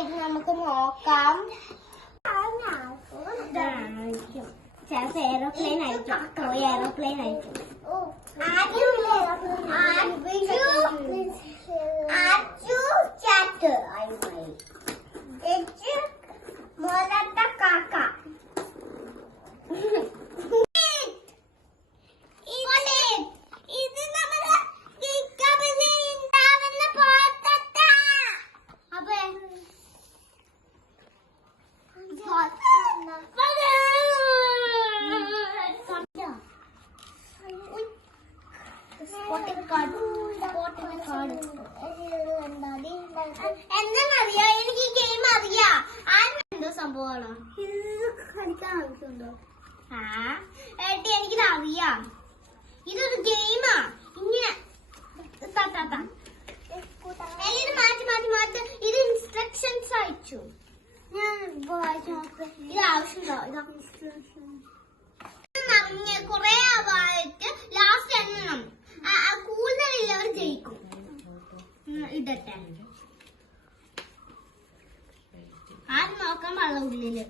ഇത് നമുക്ക് നോക്കാം. ചിലപ്പോ എയറോപ്ലെയിൻ ആയിരിക്കും, ടോയ് എയറോപ്ലെയിൻ ആയിരിക്കും. എന്താന്നറിയാ, എനിക്ക് ഈ ഗെയിം അറിയാ. എന്തോ സംഭവമാണോ കളിക്കാൻ ആവശ്യമുണ്ടോ? ഏട്ടി എനിക്കിത് അറിയാം. ഇതൊരു ഗെയിമാ. ഇങ്ങനെ ഇത് മാറ്റി മാറ്റി മാറ്റി. ഇത് ഇൻസ്ട്രക്ഷൻസ് അയച്ചു. ഞാൻ ഇത് ആവശ്യമുണ്ടോ? ഇതൊക്കെ ഇൻസ്ട്രക്ഷൻ കുറെ ആവായിട്ട് ലാസ്റ്റ് എണ്ണണം. കൂടുതലുള്ളവർ ജയിക്കും. ഇടട്ടെ, ആരും നോക്കാൻ പാടില്ല ഉള്ളില്.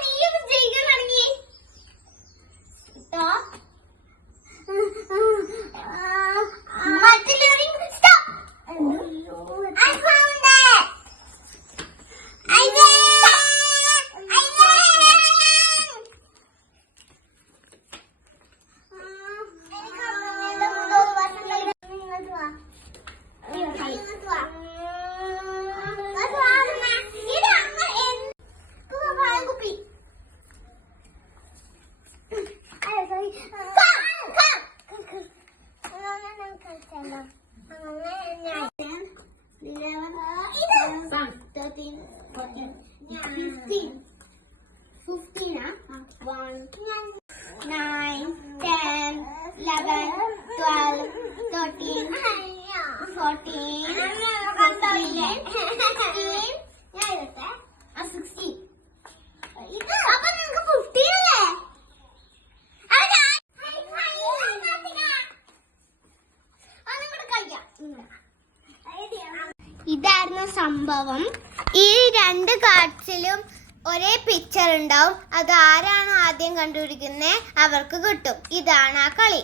നീയും ജയിക്കാൻ തുടങ്ങി കേട്ടോ. ഇതായിരുന്നു സംഭവം. ഈ രണ്ട് കാർഡ്സിലും ഒരേ പിക്ചർ ഉണ്ടാവും. അത് ആരാണോ ആദ്യം കണ്ടുപിടിക്കുന്നത് അവർക്ക് കിട്ടും. ഇതാണ് ആ കളി.